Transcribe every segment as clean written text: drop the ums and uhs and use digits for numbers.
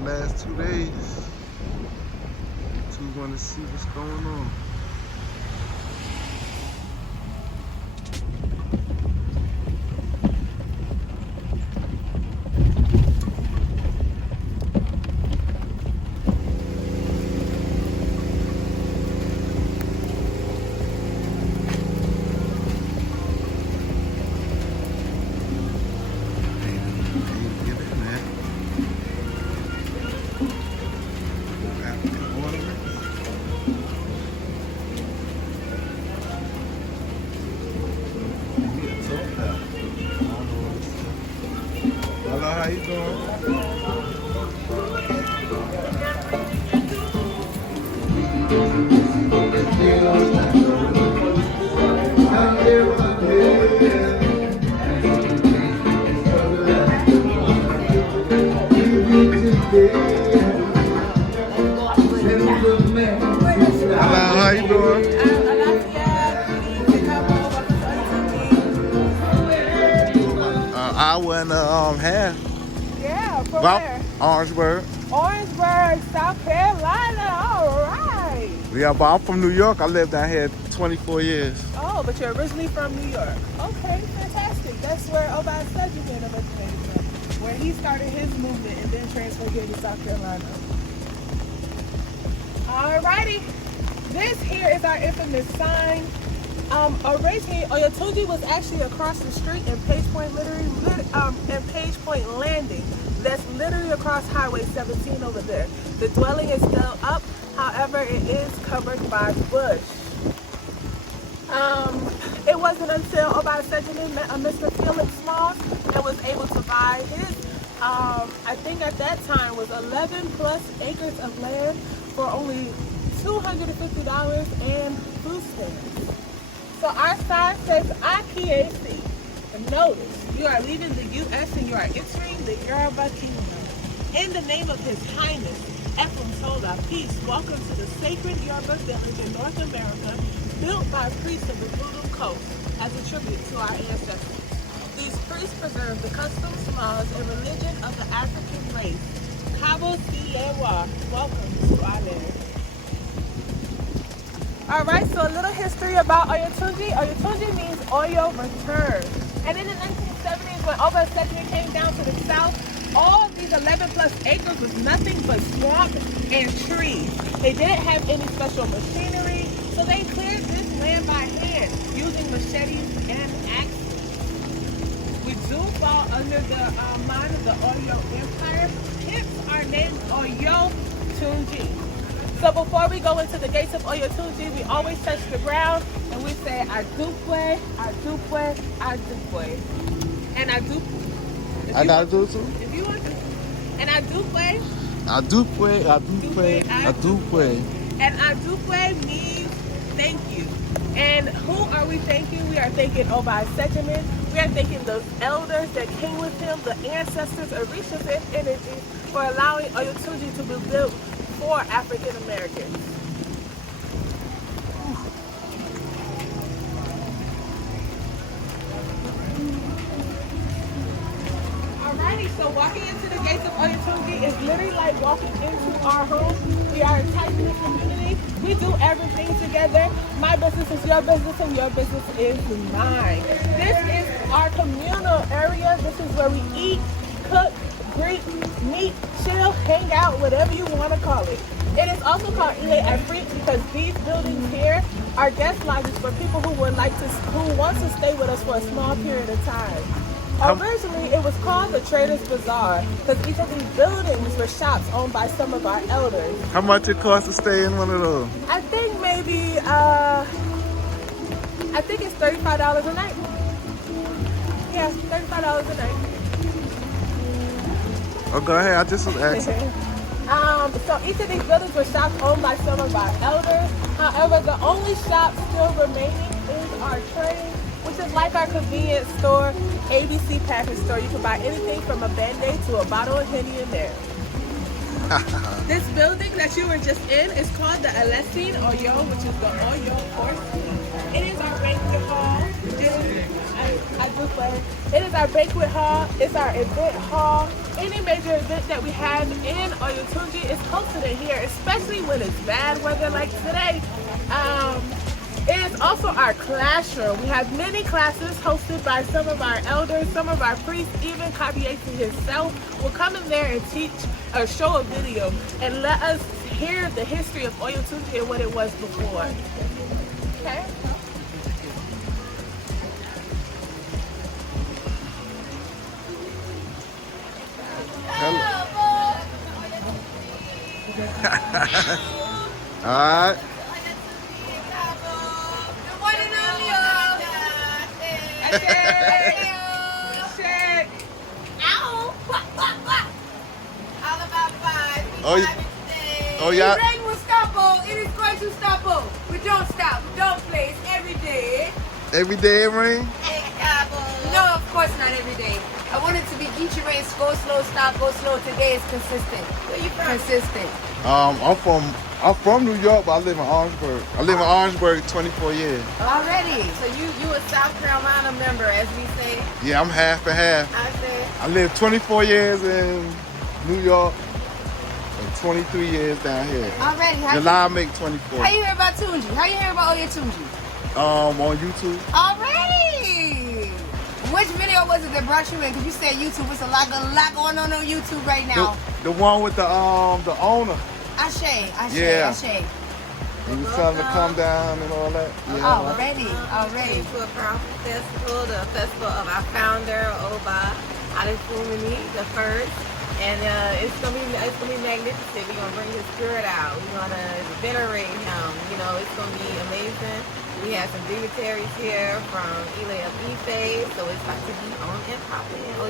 the last 2 days. Two want to see what's going on. Hello, how you doing? Hello, how you doing? Hour and a half. Yeah, from Well, where? Orangeburg. Orangeburg, South Carolina. All right. Yeah, but I'm from New York. I lived out here 24 years. Oh, but you're originally from New York. Okay, fantastic. That's where Obatala originated from, where he started his movement and then transferred here to South Carolina. All righty. This here is our infamous sign. Originally, Oyo Tunji was actually across the street in Page Point Landing. That's literally across Highway 17 over there. The dwelling is still up, however, it is covered by bush. It wasn't until Obatala met a Mr. Felix Moss that was able to buy his, I think at that time was 11 plus acres of land for only $250 and food stamps. So our sign says IPAC. Notice, you are leaving the U.S. and you are entering the Yoruba Kingdom. In the name of His Highness, Ephraim Tola, peace, welcome to the sacred Yoruba village in North America, built by priests of the Voodoo coast as a tribute to our ancestors. These priests preserve the customs, laws, and religion of the African race. Cabo Siewa, welcome to our land. Alright, so a little history about Oyo Tunji. Oyo Tunji means Oyo return. And in the 1970s, when Obatala came down to the south, all these 11 plus acres was nothing but swamp and trees. They didn't have any special machinery, so they cleared this land by hand using machetes and axes. We do fall under the mind of the Oyo Empire, hence our name Oyo Tunji. So before we go into the gates of Oyo Tunji, we always touch the ground and we say Adukwe, Adukwe, Adukwe. And Adukwe. I gotta do it too? If you want to. And Adukwe. Adukwe, Adukwe, Adukwe. And Adukwe means thank you. And who are we thanking? We are thanking Obatala. We are thanking those elders that came with him, the ancestors of Orishas and energy, for allowing Oyo Tunji to be built for African Americans. Alrighty, so walking into the gates of Oyo Tunji is literally like walking into our home. We are a tight-knit community. We do everything together. My business is your business and your business is mine. This is our communal area. This is where we eat, cook, greet, meet, chill, hang out, whatever you want to call it. It is also called Ile Afrique because these buildings here are guest lodges for people who would like to, who want to stay with us for a small period of time. Originally, it was called the Traders Bazaar because each of these buildings were shops owned by some of our elders. How much it costs to stay in one of those? I think maybe, I think it's $35 a night. Yeah, $35 a night. Oh, go ahead. I just was asking. So each of these buildings were shops owned by some of our elders. However, the only shop still remaining is our train, which is like our convenience store, ABC package store. You can buy anything from a Band-Aid to a bottle of Henny in there. This building that you were just in is called the Alessin Oyo, which is the Oyo Course. It is our banquet hall. I do way. It is our banquet hall. It's our event hall. Any major event that we have in Oyo Tunji is hosted in here, especially when it's bad weather like today. It is also our classroom. We have many classes hosted by some of our elders, some of our priests, even Kabiesi himself will come in there and teach or show a video and let us hear the history of Oyo Tunji and what it was before. Okay. All right. Oh yeah. The rain will stop. It is going to stop. We don't stop. We don't play. It's every day. Every day it rain? No, of course not every day. I want it to be each race, go slow, stop, go slow. Today is consistent. Where you from? Consistent. I'm from New York, but I live in Orangeburg. I live in Orangeburg 24 years. Already. So you a South Carolina member, as we say. Yeah, I'm half and half. I said. I lived 24 years in New York and 23 years down here. Already. July make 24. How you hear about Tunji? How you hear about Oyo Tunji? On YouTube. Already. Which video was it that brought you in? Because you said YouTube. It's a lot going on YouTube right now. The one with the owner. Ashe. Yeah. Ashe. He was telling him to come down and all that. Yeah. Already. Came to a powerful festival, the festival of our founder, Obatala, the first. And it's gonna be magnificent. We're gonna bring his spirit out. We're gonna venerate him. You know, it's gonna be amazing. We have some dignitaries here from Ile of Ife, so it's about to be on and popping. Oh,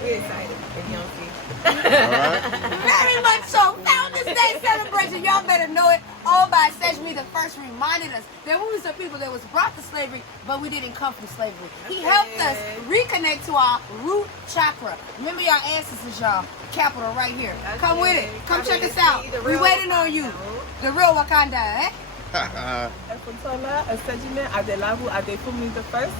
we're excited. If you don't see. Very much so. Founders Day celebration. Y'all better know it. Oba Sejmi the first reminded us that we was the people that was brought to slavery, but we didn't come from slavery. He helped us reconnect to our root chakra. Remember your ancestors, y'all. Capital right here. Come with it. Come check us out. We waiting on you. The real Wakanda, eh? Efotola Esejime Adelabu Adefumi the first.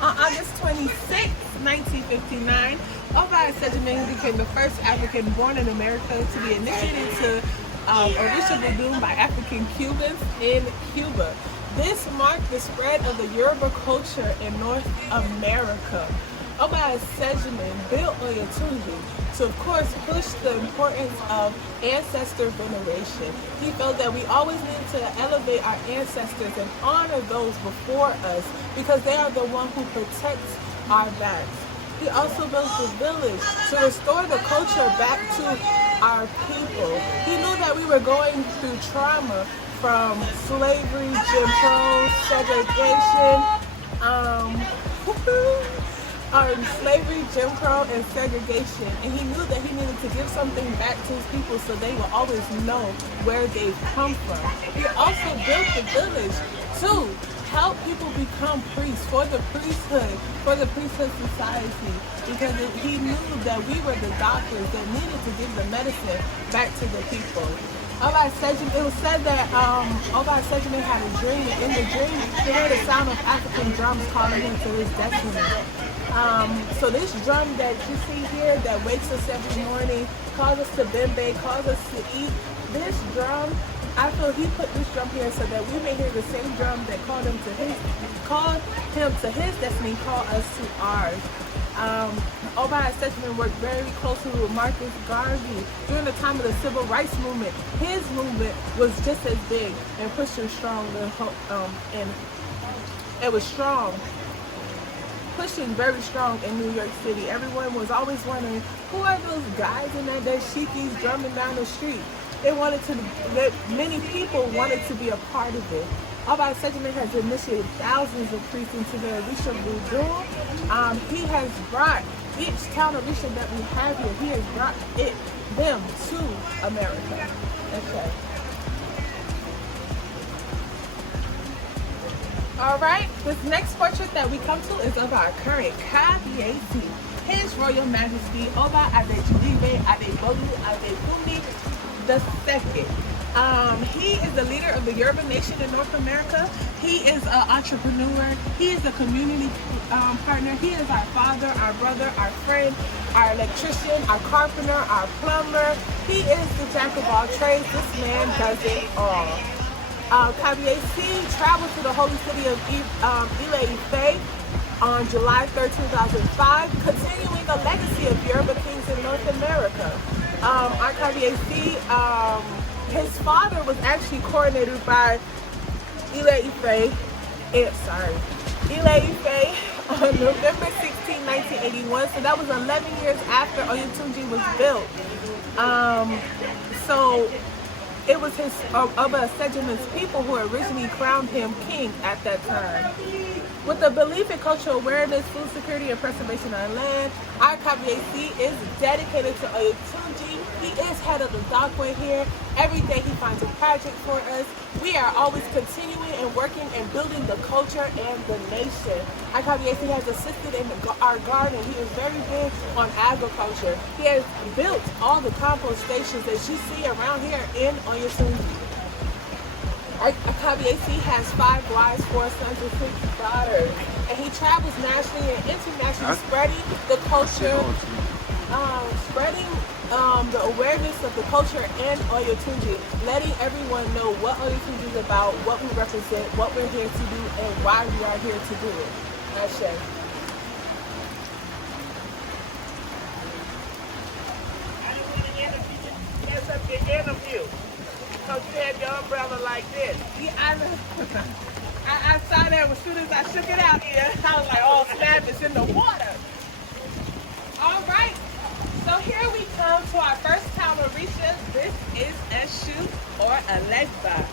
On August 26, 1959, Oba Esejime became the first African born in America to be initiated to Orisha Voodoo by African Cubans in Cuba. This marked the spread of the Yoruba culture in North America. Oba Esejime built Oyo Tunji to, of course, push the importance of ancestor veneration. He felt that we always need to elevate our ancestors and honor those before us because they are the one who protects our backs. He also built the village to restore the culture back to our people. He knew that we were going through trauma from slavery, Jim Crow, segregation, slavery, Jim Crow, and segregation. And he knew that he needed to give something back to his people so they will always know where they've come from. He also built the village to help people become priests for the priesthood society, because he knew that we were the doctors that needed to give the medicine back to the people. It was said that Oba Esejime had a dream, and in the dream he heard the sound of African drums calling him to his destiny. So this drum that you see here that wakes us every morning, calls us to bembe, calls us to eat, this drum, I feel he put this drum here so that we may hear the same drum that called him to his destiny, call us to ours. Oba Esejime worked very closely with Marcus Garvey during the time of the Civil Rights Movement. His movement was just as big and pushing strong, and it was strong, pushing very strong in New York City. Everyone was always wondering, who are those guys in that dashikis drumming down the street? Many people wanted to be a part of it. Oba Esejime has initiated thousands of priests into the Orisha Voodoo. He has brought each town Orisha that we have here, he has brought them to America. Okay. Alright, this next portrait that we come to is of our current Kabiesi, His Royal Majesty Oba Adejudibe Adebolu Adebumi II. He is the leader of the Yoruba Nation in North America. He is an entrepreneur. He is a community partner. He is our father, our brother, our friend, our electrician, our carpenter, our plumber. He is the jack of all trades. This man does it all. Kabiyesi traveled to the holy city of Ile-Ife on July 3, 2005, continuing the legacy of Yoruba kings in North America. Our Kabiyesi, his father was actually coronated by Ile-Ife on November 16, 1981. So that was 11 years after Oyo Tunji was built. So it was his Oba Sejiman's people who originally crowned him king at that time. With the belief in cultural awareness, food security, and preservation of land, our Kabiyesi is dedicated to Oyo Tunji. He is head of the dockway here. Every day he finds a project for us. We are always continuing and working and building the culture and the nation. Our Kabiyesi has assisted in our garden. He is very big on agriculture. He has built all the compost stations that you see around here in Oyo Tunji. Our Kabiyesi has 5 wives, 4 sons, and 6 daughters. And he travels nationally and internationally, spreading the culture, spreading the awareness of the culture and Oyo Tunji, letting everyone know what Oyo Tunji is about, what we represent, what we're here to do, and why we are here to do it. Ashe. Yes, at the interview. Because you had your umbrella like this. Yeah, I saw that as soon as I shook it out here. I was like, oh snap, it's in the water. All right, so here we come to our first town of Orisha. This is Eshu or Elegba.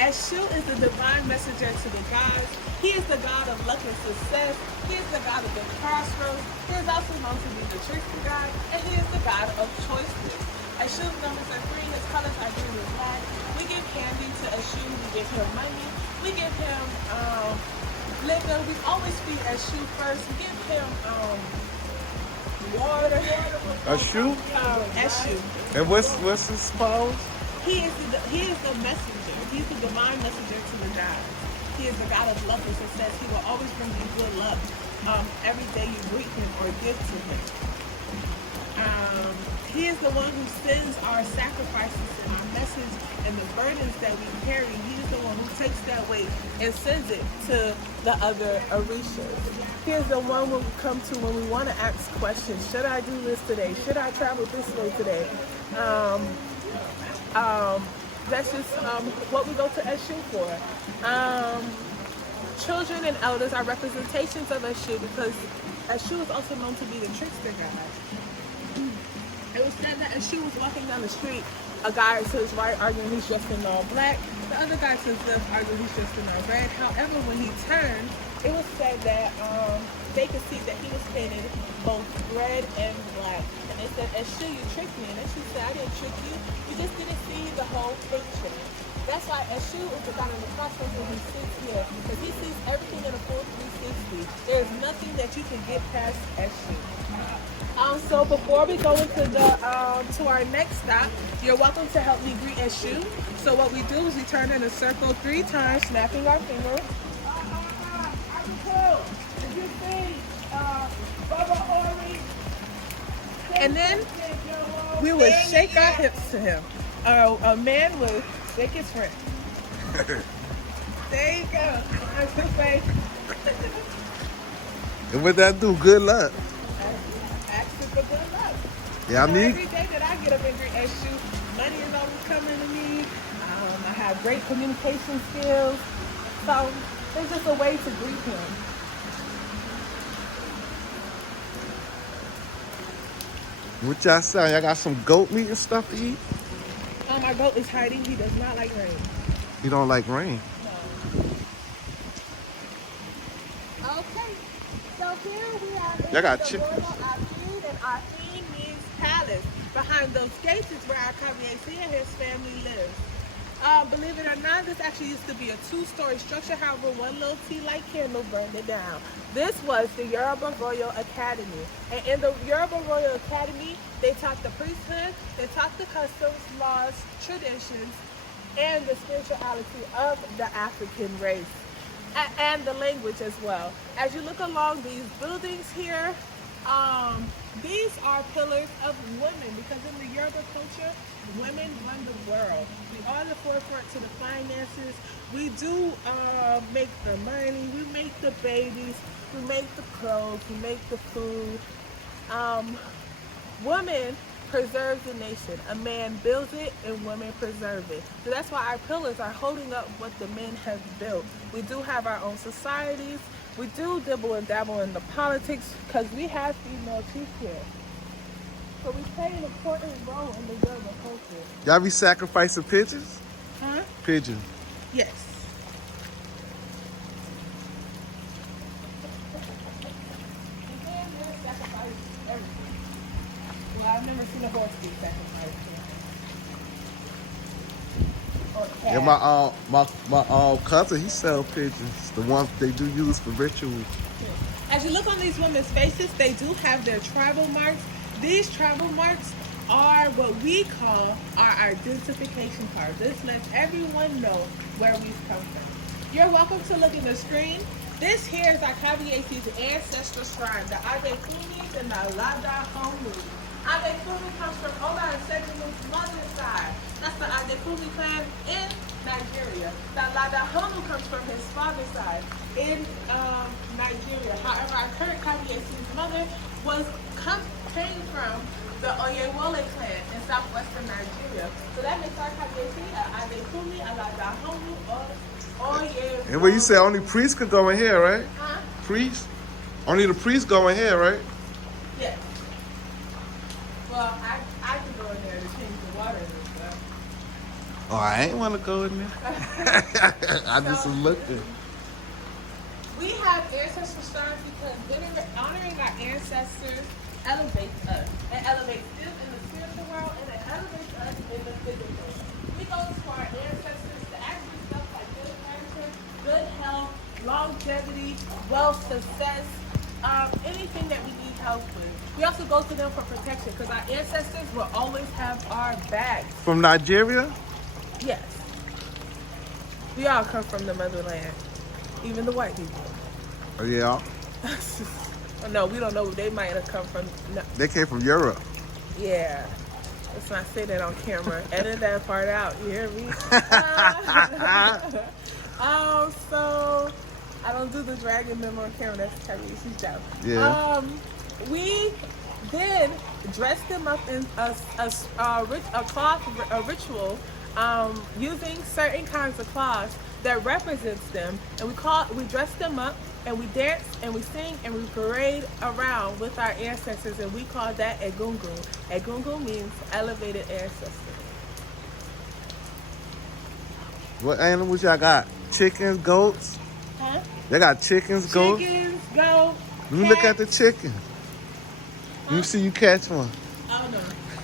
Eshu is the divine messenger to the gods. He is the god of luck and success. He is the god of the crossroads. He is also known to be the trickster god, and he is the god of choices. Eshu's numbers are 3, his colors are green and black. We give candy to Eshu, we give him money, we give him liquor. We always feed Eshu first. We give him water. Eshu? Eshu. And what's his powers? He is the messenger. He's the divine messenger to the gods. He is the god of luck and success. He will always bring you good luck every day you greet him or give to him. He is the one who sends our sacrifices and our message and the burdens that we carry. He is the one who takes that weight and sends it to the other Orishas. He is the one we come to when we want to ask questions. Should I do this today? Should I travel this way today? That's just what we go to Eshu for. Children and elders are representations of Eshu because Eshu is also known to be the trickster god. It was said that as she was walking down the street, a guy to his right arguing he's dressed in all black. The other guy to his left arguing he's dressed in all red. However, when he turned, it was said that they could see that he was painted both red and black. And they said, Eshu, you tricked me. And Eshu said, I didn't trick you. You just didn't see the whole picture. That's why Eshu is the god of the crossroads when he sits here. Because he sees everything in a full 360. There's nothing that you can get past Eshu. So before we go into the to our next stop, you're welcome to help me greet Eshu. So what we do is we turn in a circle 3 times, snapping our fingers. And then we would shake our hips to him. A man would shake his friend. There you go. And what that do? Good luck. Good luck. Yeah, I mean, every day that I get up and greet Eshu, money is always coming to me. I have great communication skills. So it's just a way to greet him. what y'all say? Y'all got some goat meat and stuff to eat? My goat is hiding. He does not like rain. He don't like rain. No. Okay. So here we are. Y'all got the chicken. royal Abud and our Queen's palace. Behind those gates is where our Kabiyesi and his family lives. Believe it or not, this actually used to be a 2-story structure. However, one little tea light candle burned it down. This was the Yoruba Royal Academy. And in the Yoruba Royal Academy, they taught the priesthood, they taught the customs, laws, traditions, and the spirituality of the African race and the language as well. As you look along these buildings here, these are pillars of women, because in the Yoruba culture, women run the world. We are the forefront to the finances. We do make the money, we make the babies, we make the clothes, we make the food. Women preserve the nation. A man builds it and women preserve it. So that's why our pillars are holding up what the men have built. We do have our own societies. We do dibble and dabble in the politics because we have female chiefs here. So we play an important role in the Yoruba culture. Y'all be sacrificing pigeons? Huh? Pigeons. Yes. Well, I've never seen a horse be sacrificed. Or cat. Yeah, my cousin, he sell pigeons. The ones they do use for rituals. As you look on these women's faces, they do have their tribal marks. These tribal marks are what we call our identification card. This lets everyone know where we've come from. You're welcome to look at the screen. This here is our Kabiesi's ancestral shrine, the Adefunis and the Lada Homu. Adefuni comes from Ola and Sejunu's mother's side. That's the Adefuni clan in Nigeria. The Lada Homu comes from his father's side in Nigeria. However, our current Kabiesi's mother came from the Oyewole clan in southwestern Nigeria. So that makes our Kabiesi Adefuni, Lada Homu, or Oyewole. And what you say, only priests could go in here, right? Huh? Priests? Only the priests go in here, right? Yes. Well, I could go in there to change the water and stuff. Oh, I ain't want to go in there. I just was looking. We have ancestral shrines because honoring our ancestors elevates us. It elevates them in the spiritual world and it elevates us in the physical. We go to our ancestors to ask for stuff like good character, good health, longevity, wealth, success, anything that we need help with. We also go to them for protection because our ancestors will always have our backs. From Nigeria? Yes. We all come from the motherland. Even the white people. Oh, yeah. Oh, no, we don't know. They might have come from... No. They came from Europe. Yeah. Let's not say that on camera. Edit that part out. You hear me? So... I don't do the dragging them on camera. That's Tarishi's job. Yeah. We then dress them up in a cloth, a ritual, using certain kinds of cloths that represents them, and we dress them up, and we dance, and we sing, and we parade around with our ancestors, and we call that egungun. Egungun means elevated ancestors. What animals y'all got? Chickens, goats? Huh? They got chickens, goats? Chickens, goats. Let me look at the chicken. Let me see you catch one. Oh, no.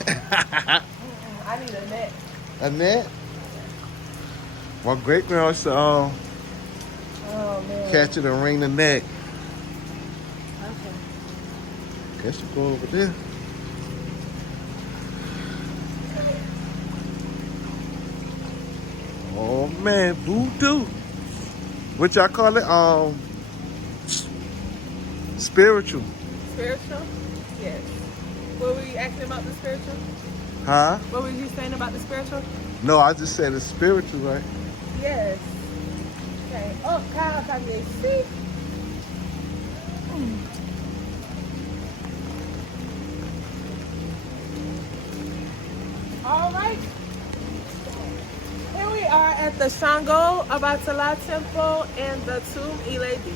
I need a net. A net? My great grandma used to Oh, man. catch it and wring the neck. Okay. Guess you go over there. Oh man, voodoo. What y'all call it? Spiritual. Spiritual? Yes. What were you asking about the spiritual? Huh? What were you saying about the spiritual? No, I just said it's spiritual, right? Yes. Okay. Oh, Kyle, can you see? All right. Here we are at the Sango Obatala Temple and the Tomb Iledi.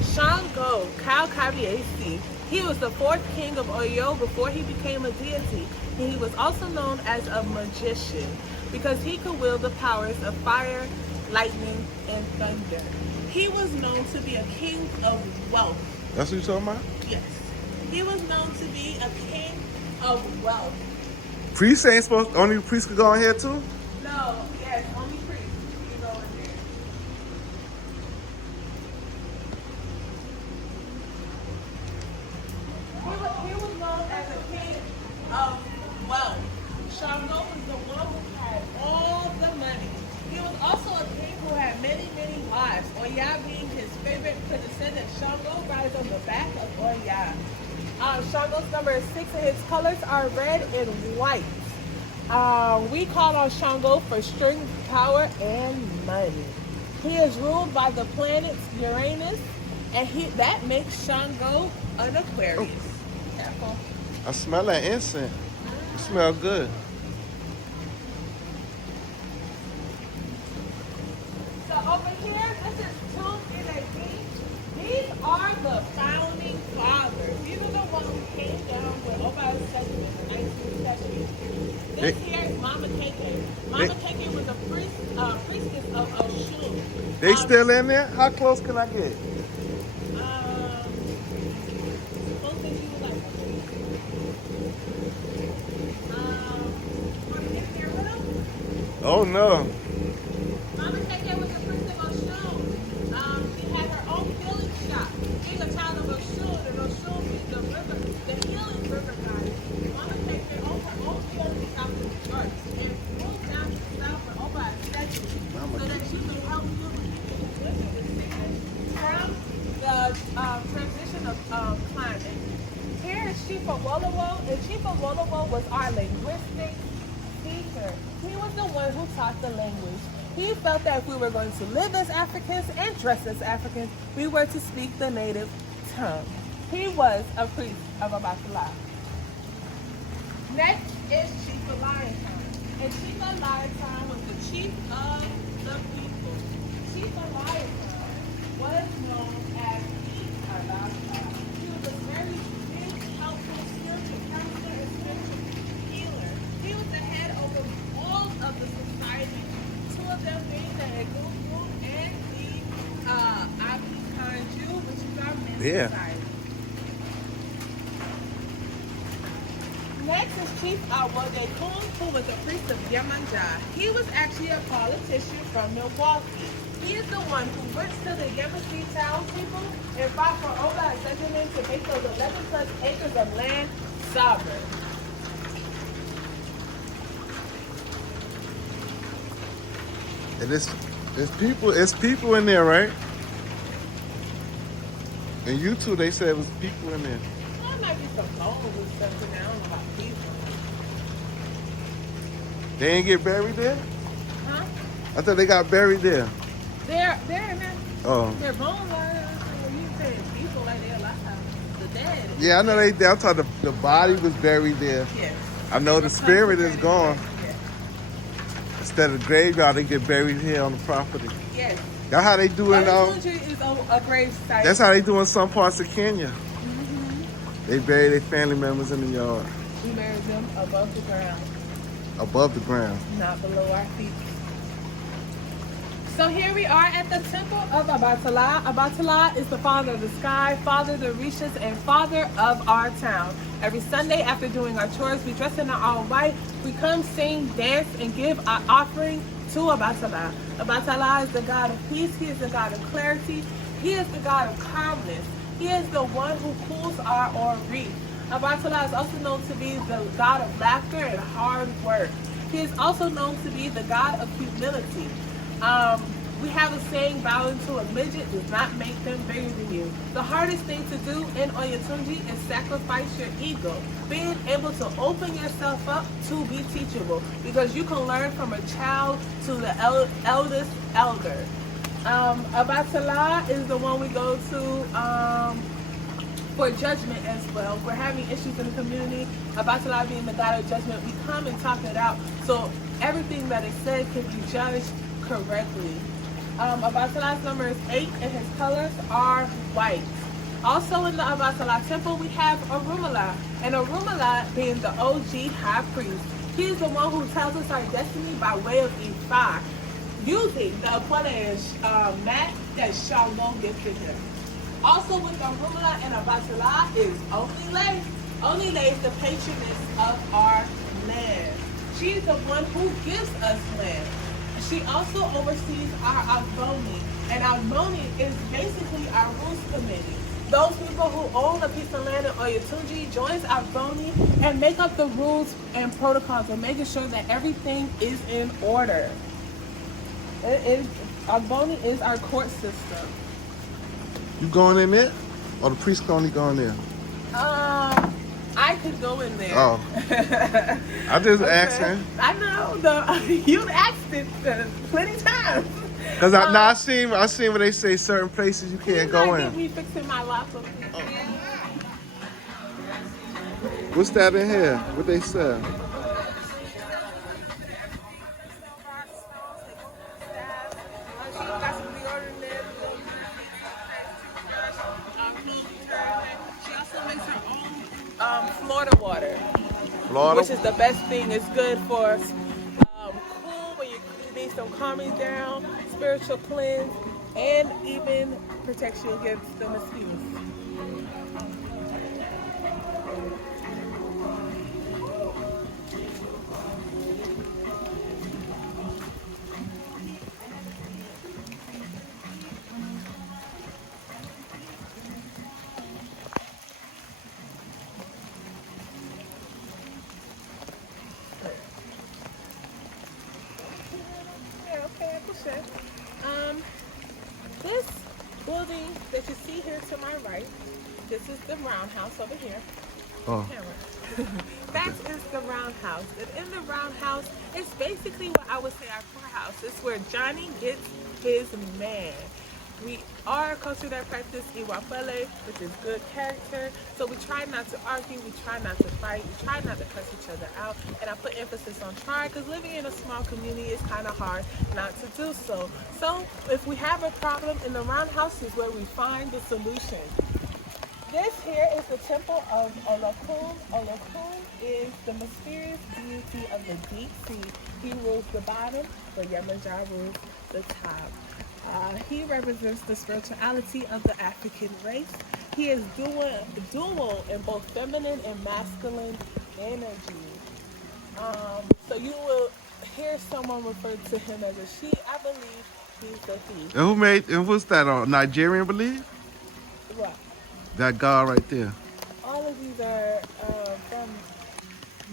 Sango Kabiesi. He was the fourth king of Oyo before he became a deity. He was also known as a magician because he could wield the powers of fire, lightning, and thunder. He was known to be a king of wealth. That's what you're talking about? Yes. He was known to be a king of wealth. Priests ain't supposed, only the priests could go in here too? No, yes, only priests can go in there. He was known as a king of wealth. Shango was the one who had all the money. also a king who had many, many wives. Oya being his favorite descendant. Shango rides on the back of Oya. Shango's number is 6 and his colors are red and white. We call on Shango for strength, power, and money. He is ruled by the planet Uranus, and that makes Shango an Aquarius. Careful. I smell that incense. It smell good. So over here, this is Tomb in a King. These are the founding fathers. These are the ones who came down with Oba settlement in the 19th century. This here is Mama Keke. Mama Keke was a priestess of Eshu. They still in there? How close can I get? Close as you would like. Want to get in there with them? Oh no. Mama Keke was a priestess of Eshu. She had her own healing shop. Being a child of Eshu, and Eshu being the river, the healing river goddess. Mama Keke owned her own healing shop in New York and moved down to the south for over a century so that she could help humans with the sickness from the transition of climate. Here is Chief of Wolowo, and Chief of Wolowo was our linguistic teacher. He was the one who taught the language. He felt that if we were going to live as Africans and dress as Africans, we were to speak the native tongue. He was a priest of Obatala. Next is Chief of Liontown. And Chief of Liontown was the chief of the people. Chief of Liontown was known as Obatala. He was a very big, helpful, spiritual counselor and spiritual healer. He was the head over all of the society. Two of them being the Egungun and the Abikanju, which is our men's society. Next is Chief Awodekun, who was a priest of Yemanja. He was actually a politician from Milwaukee. He is the one who went to the Yamasee townspeople and fought for over a century to make those 11 plus acres of land sovereign. And it's people in there, right? And you two, they said it was people in there. Well, it might be some bones or something. I don't know about people. They ain't get buried there? Huh? I thought they got buried there. They're in there. Oh. Their bones are there. You saying people like they're alive. The dead. Yeah, I know they. I thought the body was buried there. Yes. I know the spirit is gone. Yes. Instead of the graveyard, they get buried here on the property. Yes. That's how they do it now. Oyotunji is a grave site. That's how they do in some parts of Kenya. Mm-hmm. They bury their family members in the yard. We bury them above the ground. Above the ground. Not below our feet. So here we are at the temple of Obatala. Obatala is the father of the sky, father of the Rishas, and father of our town. Every Sunday after doing our chores, we dress in our all white. We come, sing, dance, and give our offering to Obatala. Obatala is the God of peace. He is the God of clarity. He is the God of calmness. He is the one who cools our ori. Obatala is also known to be the God of laughter and hard work. He is also known to be the God of humility. We have a saying, bowing to a midget does not make them bigger than you. The hardest thing to do in Oyo Tunji is sacrifice your ego. Being able to open yourself up to be teachable. Because you can learn from a child to the eldest elder. Obatala is the one we go to for judgment as well. If we're having issues in the community, Obatala being the God of judgment, we come and talk it out. So everything that is said can be judged correctly. Obatala's number is 8 and his colors are white. Also in the Obatala temple we have Orumala, and Orumala being the OG high priest. He is the one who tells us our destiny by way of Ifa, using the Apollo mat that Shango gifted him. Also with Orumala and Obatala is Onile. Onile is the patroness of our land. She is the one who gives us land. She also oversees our Agboni, and Agboni is basically our rules committee. Those people who own a piece of land in Oyo Tunji joins Agboni and make up the rules and protocols and making sure that everything is in order. It is Alboni is our court system. You going in there? Or the priest only going there? I could go in there. Oh. I just Okay. asking. I know you asked it plenty times. Cause I seen where they say certain places you can't go Get in. me fixing my laptop. What's that in here? What they sell? She also makes her own Florida water, Florida. which is the best thing. It's good for cool when you need some calming down, spiritual cleanse, and even protects you against the mosquitoes. This building that you see here to my right, this is the roundhouse over here. Oh. That is the roundhouse. And in the roundhouse, it's basically what I would say our courthouse. It's where Johnny gets his man. We are a culture that practice iwapele, which is good character. So we try not to argue, we try not to fight, we try not to cuss each other out. And I put emphasis on try because living in a small community is kind of hard not to do so. So if we have a problem in the roundhouse is where we find the solution. This here is the temple of Olokun. Olokun is the mysterious deity of the deep sea. He rules the bottom, but Yemaja rules the top. He represents the spirituality of the African race. He is dual in both feminine and masculine energy. So you will hear someone refer to him as a she. I believe he's a he. And what's that on? Nigerian believe? What? That God right there. All of these are from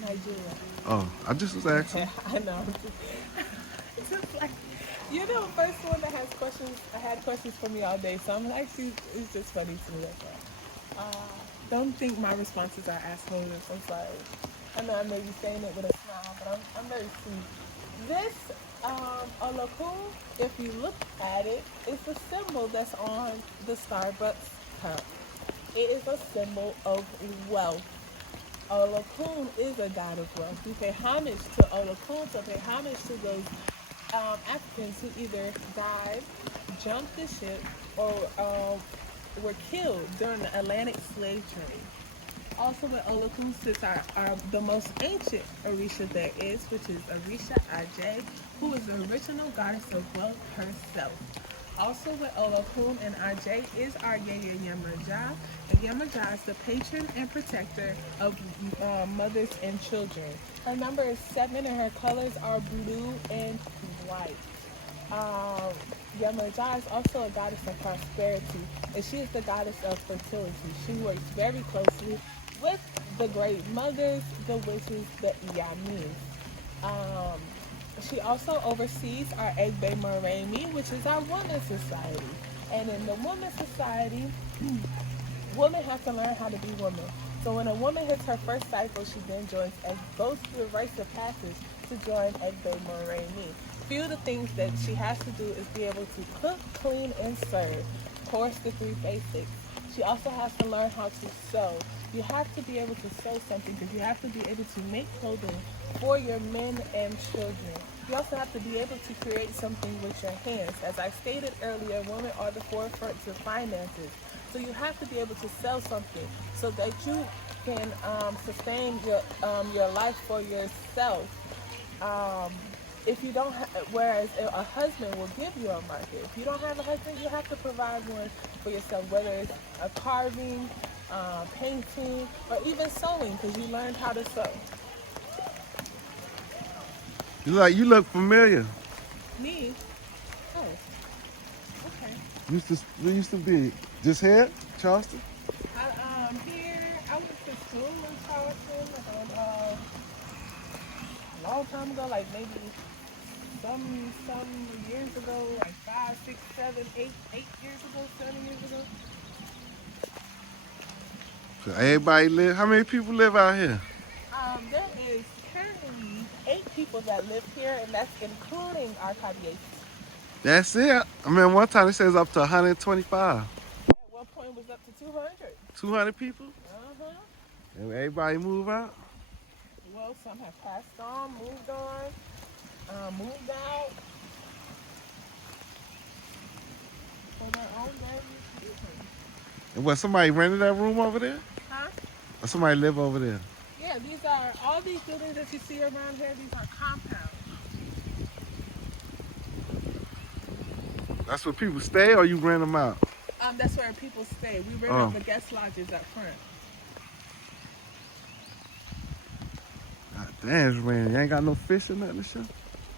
Nigeria. Oh, I just was asking. Yeah, I know. It's just like, you're the first one that has questions. I had questions for me all day, so I'm actually, it's just funny to me. Don't think my responses are ass motives. I'm sorry. I know I may be saying it with a smile, but I'm very sweet. This Olokun, if you look at it, it's a symbol that's on the Starbucks cup. It is a symbol of wealth. Olokun is a god of wealth. We pay homage to Olokun, so pay homage to those Africans who either died, jumped the ship, or were killed during the Atlantic slave trade. Also with Olokun sits the most ancient Orisha there is, which is Orisha Ajay, who is the original goddess of wealth herself. Also with Olokun and Ajay is our Yeye Yemaja. And Yemaja is the patron and protector of mothers and children. Her number is 7 and her colors are blue and white. Yemaja is also a goddess of prosperity, and she is the goddess of fertility. She works very closely with the great mothers, the witches, the Iyamis. She also oversees our Egbe Moremi, which is our women's society. And in the women's society, women have to learn how to be women. So when a woman hits her first cycle, she then goes through the rites of passage to join Egbe Moremi. Few of the things that she has to do is be able to cook, clean, and serve. Of course, the 3 basics. She also has to learn how to sew. You have to be able to sew something because you have to be able to make clothing for your men and children. You also have to be able to create something with your hands. As I stated earlier, women are the forefront of finances. So you have to be able to sell something so that you can sustain your life for yourself. If you don't, whereas a husband will give you a market. If you don't have a husband, you have to provide one for yourself, whether it's a carving, painting, or even sewing, because you learned how to sew. You look familiar. Me? Oh, okay. You used to be just here, Charleston? Here, I went to school in Charleston a long time ago, like maybe some years ago, like 5, 6, 7, 8 years ago, 7 years ago. So everybody live. How many people live out here? There is currently 8 people that live here, and that's including our Cartiers. That's it. I mean, one time it says up to 125. At one point, it was up to 200. 200 people? Uh-huh. And everybody move out? Well, some have passed on, moved moved out for their own various reasons. And what, somebody rented that room over there? Huh? Or somebody live over there? Yeah, all these buildings that you see around here, these are compounds. That's where people stay, or you rent them out? That's where people stay. We rent out the guest lodges up front. God damn, it's raining. You ain't got no fish or nothing to show?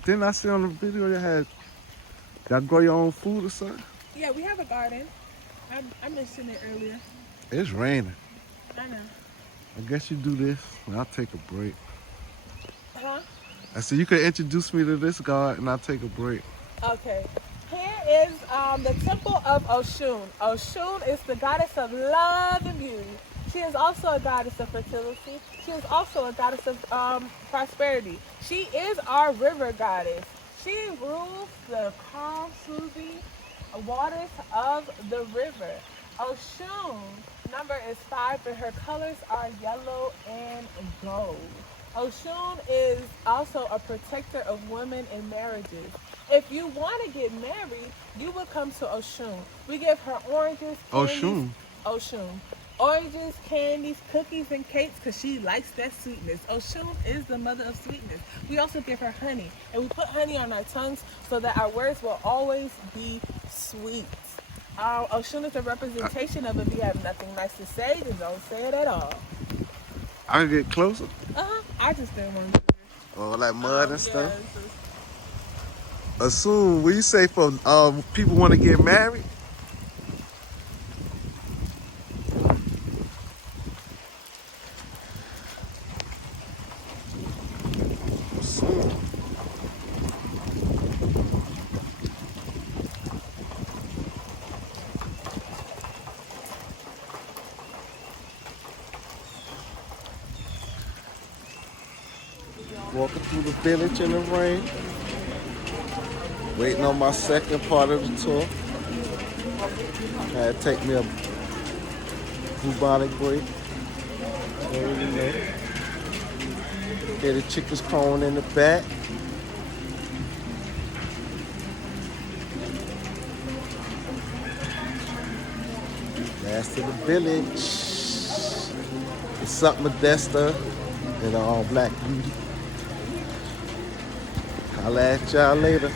Didn't I see on the video y'all grow your own food or something? Yeah, we have a garden. I mentioned it earlier. It's raining. I know. I guess you do this, and I'll take a break. Huh? I said you could introduce me to this god, and I'll take a break. Okay. Here is the temple of Oshun. Oshun is the goddess of love and beauty. She is also a goddess of fertility. She is also a goddess of prosperity. She is our river goddess. She rules the calm, soothing waters of the river. Oshun number is 5, and her colors are yellow and gold. Oshun is also a protector of women in marriages. If you want to get married, you would come to Oshun. We give her oranges, candies, Oshun. Oranges, candies, cookies, and cakes because she likes that sweetness. Oshun is the mother of sweetness. We also give her honey, and we put honey on our tongues so that our words will always be sweet. Oshun is a representation of if you have nothing nice to say, then don't say it at all. I can get closer? I just didn't want to do this. Oh, like mud and stuff? Assume, what you say for people want to get married? Assume. Walking through the village in the rain. Waiting on my second part of the tour. Had to take me a bubonic break. Already know. Hear the chickens crowing in the back. Last to the village. It's up Modesta and all black beauty. Holla at y'all later.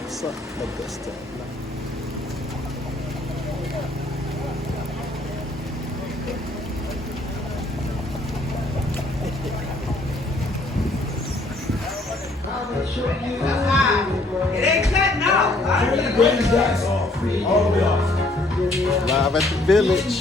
What's up, Modesta? It ain't cutting out. Live at the village.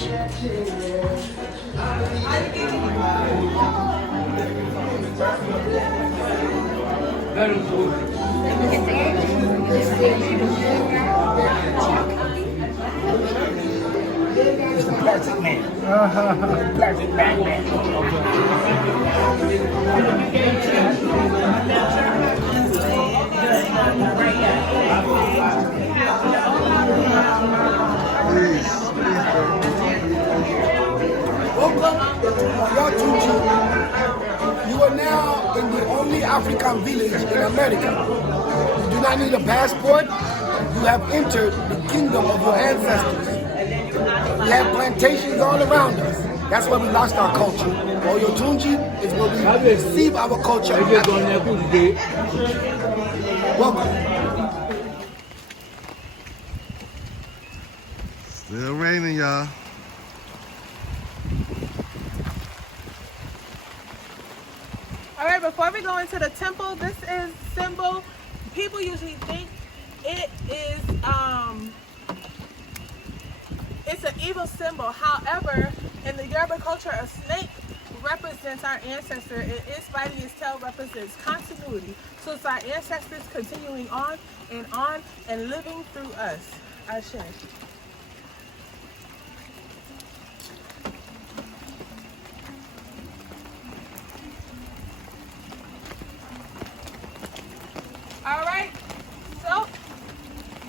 It's the plastic man. Plastic man. Welcome, Oyo Tunji. You are now in the only African village in America. You do not need a passport. You have entered the kingdom of your ancestors. We have plantations all around us. That's where we lost our culture. Oyo Tunji is where we receive our culture. Welcome. Still raining, y'all. All right, before we go into the temple, this is symbol. People usually think it is it's an evil symbol. However, in the Yoruba culture, a snake represents our ancestor, and its biting its tail represents continuity. So it's our ancestors continuing on and living through us. Ashe. All right, so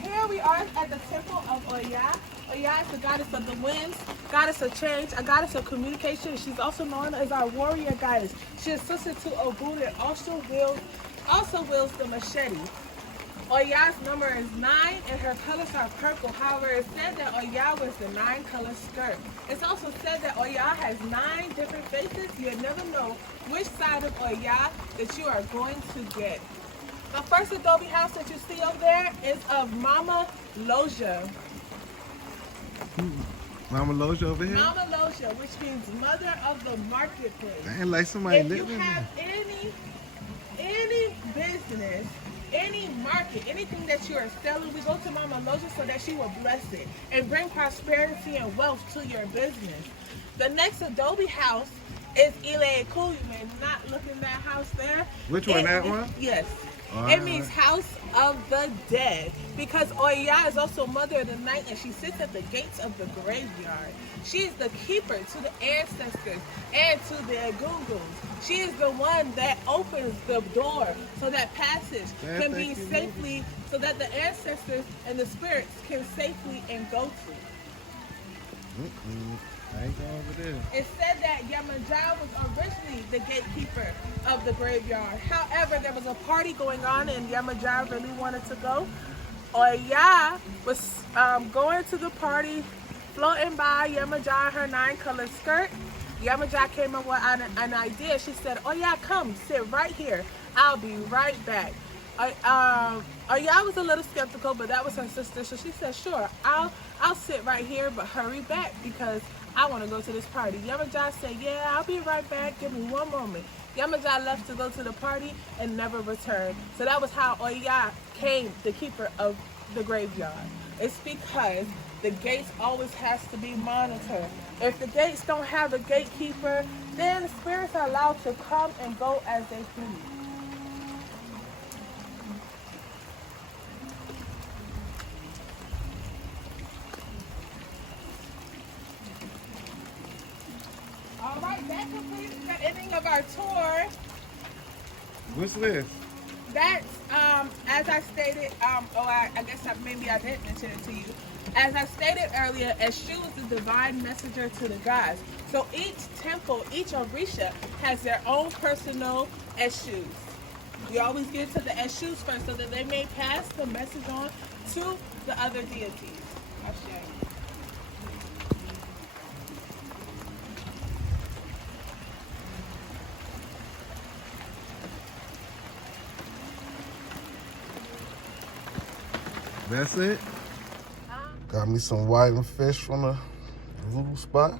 here we are at the temple of Oya. Oya is the goddess of the winds, goddess of change, a goddess of communication. She's also known as our warrior goddess. She is sister to Ogun and also wields the machete. Oya's number is 9 and her colors are purple. However, it's said that Oya wears the 9-color skirt. It's also said that Oya has 9 different faces. You'll never know which side of Oya that you are going to get. The first adobe house that you see over there is of Mama Loja. Mama Loja over here? Mama Loja, which means mother of the marketplace. Ain't like somebody If you living have any business, any market, anything that you are selling, we go to Mama Loja so that she will bless it and bring prosperity and wealth to your business. The next adobe house is Ile Eku. You may not look in that house there. Which one, that one? Yes. All It right, means right. house of the dead, because Oya is also mother of the night, and she sits at the gates of the graveyard. She is the keeper to the ancestors and to the Egunguns. She is the one that opens the door so that passage can be safely, so that the ancestors and the spirits can safely and go to. I ain't going over there. It said that Yamaja was originally the gatekeeper of the graveyard. However, there was a party going on and Yamaja really wanted to go. Oya was going to the party, floating by Yamaja in her 9-color skirt. Yamaja came up with an idea. She said, Oya, come, sit right here. I'll be right back. Oya was a little skeptical, but that was her sister. So she said, sure, I'll sit right here, but hurry back because I want to go to this party. Yamaja said, yeah, I'll be right back. Give me one moment. Yamaja left to go to the party and never returned. So that was how Oya came the keeper of the graveyard. It's because the gates always has to be monitored. If the gates don't have a gatekeeper, then the spirits are allowed to come and go as they please. All right, that completes the ending of our tour. What's this? That's, as I stated, I guess maybe I didn't mention it to you. As I stated earlier, Eshu is the divine messenger to the gods. So each temple, each Orisha has their own personal Eshus. We always get to the Eshus first so that they may pass the message on to the other deities. I'll show you. That's it? Got me some white and fish from the Voodoo spot.